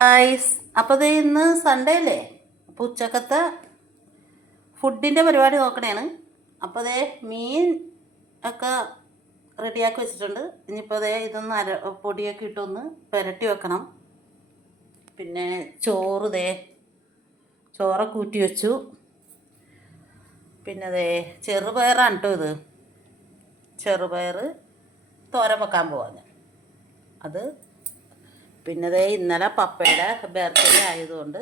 Ice അപ്പോൾ ഇത് ഇന്ന് സൺഡേ അല്ലേ? അപ്പോൾ ഉച്ചക്കത്തെ ഫുഡിന്റെ പരിപാടി നോക്കണേണ്. അപ്പോൾ അതേ മീൻ ഒക്കെ റെഡിയാക്കി വെച്ചിട്ടുണ്ട്. ഇനിയിപ്പോൾ അതേ ഇതൊന്ന് അര പൊടിയൊക്കെ ഇട്ടൊന്ന് പുരട്ടി വെക്കണം. പിന്നെ ചോറ് ദേ ചോറൊക്കെ ഊറ്റി വെച്ചു. പിന്നെ അതേ ചെറുപയറാണ് കേട്ടോ ഇത്. ചെറുപയർ തോര വെക്കാൻ പോവാ അത് പിന്നെ ദേ ഇന്നലെ പപ്പയുടെ ബർത്ത്ഡേ ആയതുകൊണ്ട്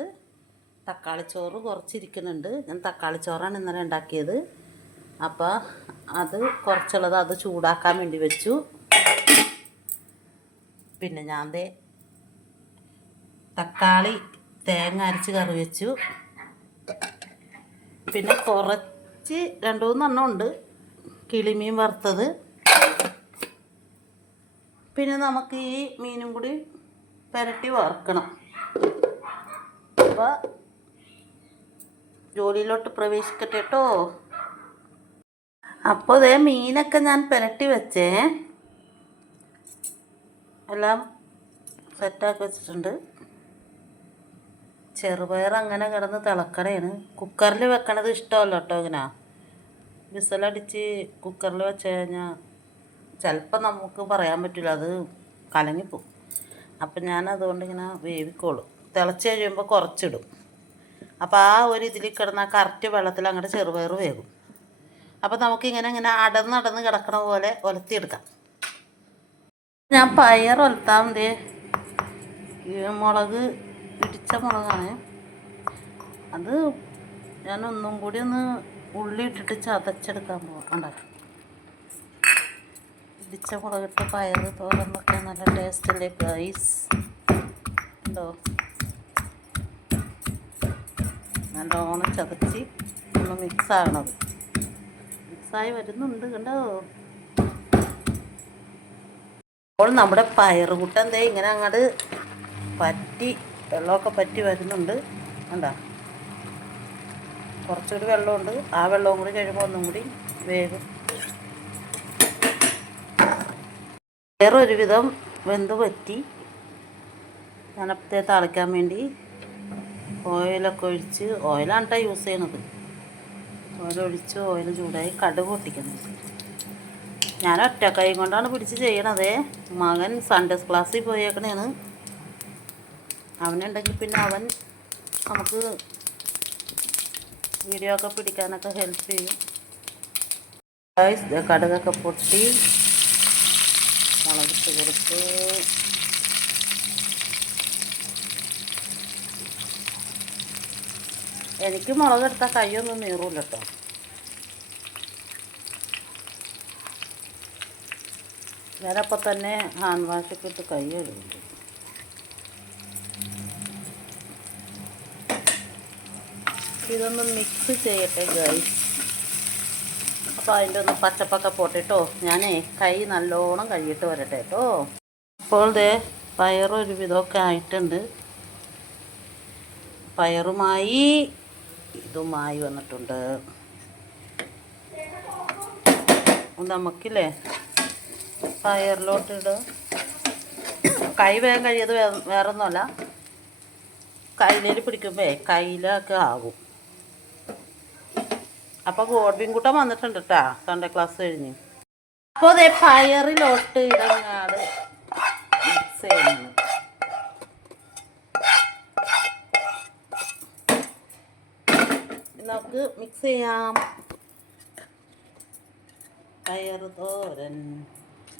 തക്കാളി ചോറ് കുറച്ചിരിക്കുന്നുണ്ട്. ഞാൻ തക്കാളി ചോറാണ് ഇന്നലെ ഉണ്ടാക്കിയത്. അപ്പോൾ അത് കുറച്ചുള്ളത് അത് ചൂടാക്കാൻ വേണ്ടി വെച്ചു. പിന്നെ ഞാൻ ദേ തക്കാളി തേങ്ങ അരച്ച് കറി വെച്ചു. പിന്നെ കുറച്ച് രണ്ട് മൂന്നെണ്ണം ഉണ്ട്. കിളിമീൻ വറുത്തത്. പിന്നെ നമുക്ക് ഈ മീനും കൂടി പുരട്ടി വറുക്കണം. അപ്പോൾ ജോലിയിലോട്ട് പ്രവേശിക്കട്ടെ കേട്ടോ അപ്പോൾ ഇതേ മീനൊക്കെ ഞാൻ പുരട്ടി വെച്ചേ. എല്ലാം സെറ്റാക്കി വെച്ചിട്ടുണ്ട്. ചെറുപയർ അങ്ങനെ കിടന്ന് തിളക്കണേണ്. കുക്കറിൽ വെക്കണത് ഇഷ്ടമല്ല കേട്ടോ ഇങ്ങനെ. വിസലടിച്ച് കുക്കറിൽ വെച്ച് കഴിഞ്ഞാൽ ചിലപ്പോൾ നമുക്ക് പറയാൻ പറ്റില്ല അത് കലങ്ങിപ്പോവും. അപ്പം ഞാൻ അതുകൊണ്ട് ഇങ്ങനെ വേവിക്കോളും. തിളച്ച് കഴിയുമ്പോൾ കുറച്ചിടും. അപ്പോൾ ആ ഒരു ഇതിൽ കിടന്ന കറക്റ്റ് വെള്ളത്തിൽ അങ്ങോട്ട് ചെറുപയർ വേകും അപ്പോൾ നമുക്കിങ്ങനെ ഇങ്ങനെ അടന്നടന്ന് കിടക്കണ പോലെ ഒലത്തിയെടുക്കാം. ഞാൻ പയർ ഒലത്താൻ ദേ. മുളക് ഇടിച്ച മുളകാണ്. അത് ഞാൻ ഒന്നും കൂടി ഒന്ന് ഉള്ളി ഇട്ടിട്ട് ചതച്ചെടുക്കാൻ പോകാം ഉണ്ടാക്കാം ഇടിച്ച മുളകിട്ട് പയർ തോരന്നൊക്കെ നല്ല ടേസ്റ്റല്ലേ ഗൈസ് ഉണ്ടോ നല്ലോണം ചതച്ച് ഒന്ന് മിക്സ് ആകണത് മിക്സായി വരുന്നുണ്ട് കണ്ടോ? അപ്പോൾ നമ്മുടെ പയറുകൂട്ട എന്തേ ഇങ്ങനെ അങ്ങോട്ട് പറ്റി വെള്ളമൊക്കെ പറ്റി വരുന്നുണ്ട്. കണ്ടോ? കുറച്ചുകൂടി വെള്ളമുണ്ട്. ആ വെള്ളവും കൂടി കഴിയുമ്പോൾ ഒന്നും കൂടി വേഗം വേറെ വിധം വെന്ത് പറ്റി ഞാനപ്പത്തെ തളിക്കാൻ വേണ്ടി ഓയിലൊക്കെ ഒഴിച്ച് ഓയിലാണ് കേട്ടോ യൂസ് ചെയ്യണത് ഓയിലൊഴിച്ച് ഓയിൽ ചൂടായി കടുക് പൊട്ടിക്കുന്നത്. ഞാൻ ഒറ്റ കൈ കൊണ്ടാണ് പിടിച്ച് ചെയ്യണത്. മകൻ സൺഡേസ് ക്ലാസ്സിൽ പോയേക്കണേന്ന്. അവനുണ്ടെങ്കിൽ പിന്നെ അവൻ നമുക്ക് വീഡിയോ ഒക്കെ പിടിക്കാനൊക്കെ ഹെൽപ്പ് ചെയ്യും. കടുകൊക്കെ പൊട്ടി. മുളകിട്ട് കൊടുത്ത് എനിക്ക് മുളകെടുത്താൽ കൈയൊന്നും നീറൂല കേട്ടോ ഞാനപ്പോൾ തന്നെ ഹാൻഡ് വാഷൊക്കെ ഇട്ട് കൈ കഴുകുന്നുണ്ട്. ഇതൊന്ന് മിക്സ് ചെയ്യട്ടെ ഗൈസ് അപ്പോൾ അതിന്റെ ഒന്ന് പച്ചപ്പൊക്കെ പൊട്ടിട്ടോ. ഞാനേ കൈ നല്ലോണം കഴുകിയിട്ട് വരട്ടെ കേട്ടോ അപ്പോൾ ദേ പയറൊരു വിധമൊക്കെ ആയിട്ടുണ്ട്. പയറുമായി ഇതുമായി വന്നിട്ടുണ്ട്. നമുക്കില്ലേ പയറിലോട്ടിട്. കൈ വേഗം കഴിയത് വേറെ ഒന്നുമല്ല കയ്യിലേൽ പിടിക്കുമ്പോൾ കയ്യിലൊക്കെ ആകും. അപ്പോൾ ഗോഡ്ബിൻകുട്ടൻ വന്നിട്ടുണ്ട് കേട്ടാ സൺഡേ ക്ലാസ് കഴിഞ്ഞ്. അപ്പോൾ അതെ പയറിലോട്ട് ഇടങ്ങാട് മിക്സ് നമുക്ക് മിക്സ് ചെയ്യാം. പയർ തോരൻ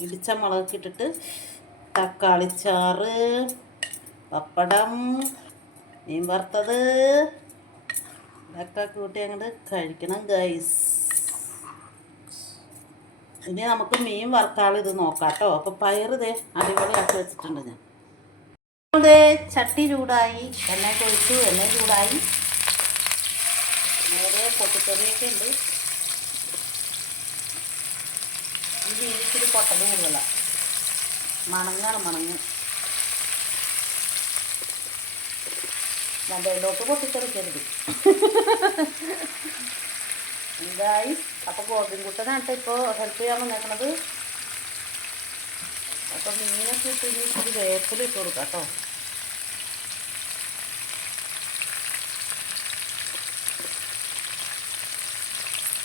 ഇടിച്ച മുളകൊക്കെ ഇട്ടിട്ട് തക്കാളിച്ചാറ് പപ്പടം മീൻ വറുത്തത് ഇതൊക്കെ കൂട്ടി അങ്ങോട്ട് കഴിക്കണം ഗൈസ് ഇനി നമുക്ക് മീൻ വറുത്താൾ ഇത് നോക്കാം കേട്ടോ. അപ്പോൾ ദേ അടിപൊളിയാക്കി വെച്ചിട്ടുണ്ട് ഞാൻ. ദേ ചട്ടി ചൂടായി എണ്ണ കൊഴിച്ചു എണ്ണ ചൂടായി. നേരെ പൊട്ടിത്തെറിയൊക്കെ ഉണ്ട്. ഈ ഇച്ചിരി പൊട്ടൽ കൂടുതലാണ് മണങ്ങാണ് മണങ്ങ്. മണ്ടയിലോട്ട് പൊട്ടിത്തെറിക്കരുത്. ഇതായി അപ്പോൾ ഗോപിൻകുട്ടനാട്ട് ഇപ്പോൾ ഹെൽപ്പ് ചെയ്യാൻ വന്നേക്കണത്. അപ്പൊ മീനൊക്കെ ഇട്ട് ഇനി ഇച്ചിരി വേപ്പിൽ ഇട്ട് കൊടുക്കാം കേട്ടോ.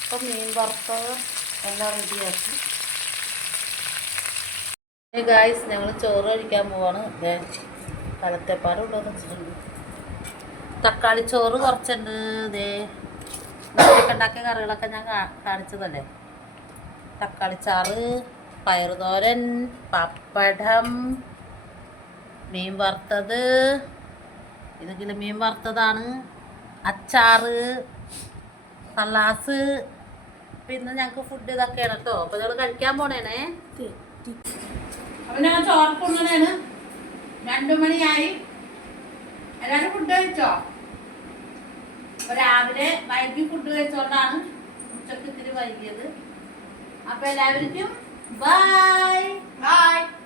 അപ്പൊ മീൻ വറുത്തത് എല്ലാം റെഡിയാക്കി. ഗായ്സ് ഞങ്ങൾ ചോറ് കഴിക്കാൻ പോവാണ്. കലത്തേപ്പാടുണ്ടോ എന്ന് വെച്ചിട്ടുണ്ട്. തക്കാളി ചോറ് കുറച്ചുണ്ട് ഇന്നലെയൊക്കെ ഉണ്ടാക്കിയ കറികളൊക്കെ ഞാൻ കാണിച്ചതല്ലേ? തക്കാളി ചാറ് പയറുതോരൻ പപ്പടം മീൻ വറുത്തത്. ഇതെങ്കിലും മീൻ വറുത്തതാണ്. അച്ചാറ് സലാസ്. പിന്നെ ഞങ്ങൾക്ക് ഫുഡ് ഇതൊക്കെയാണ് കേട്ടോ അപ്പൊ ഞങ്ങൾ കഴിക്കാൻ പോണേണേ. അപ്പൊ ഞങ്ങൾ ചോറ് കൊണ്ടുവന്നേണ് രണ്ടു മണിയായി. എല്ലാവരും ഫുഡ് കഴിച്ചോ? രാവിലെ വൈകി ഫുഡ് കഴിച്ചോണ്ടാണ് ഉച്ചയ്ക്ക് ഇത്തിരി വൈകിയത്. അപ്പൊ എല്ലാവർക്കും ബൈ Bye.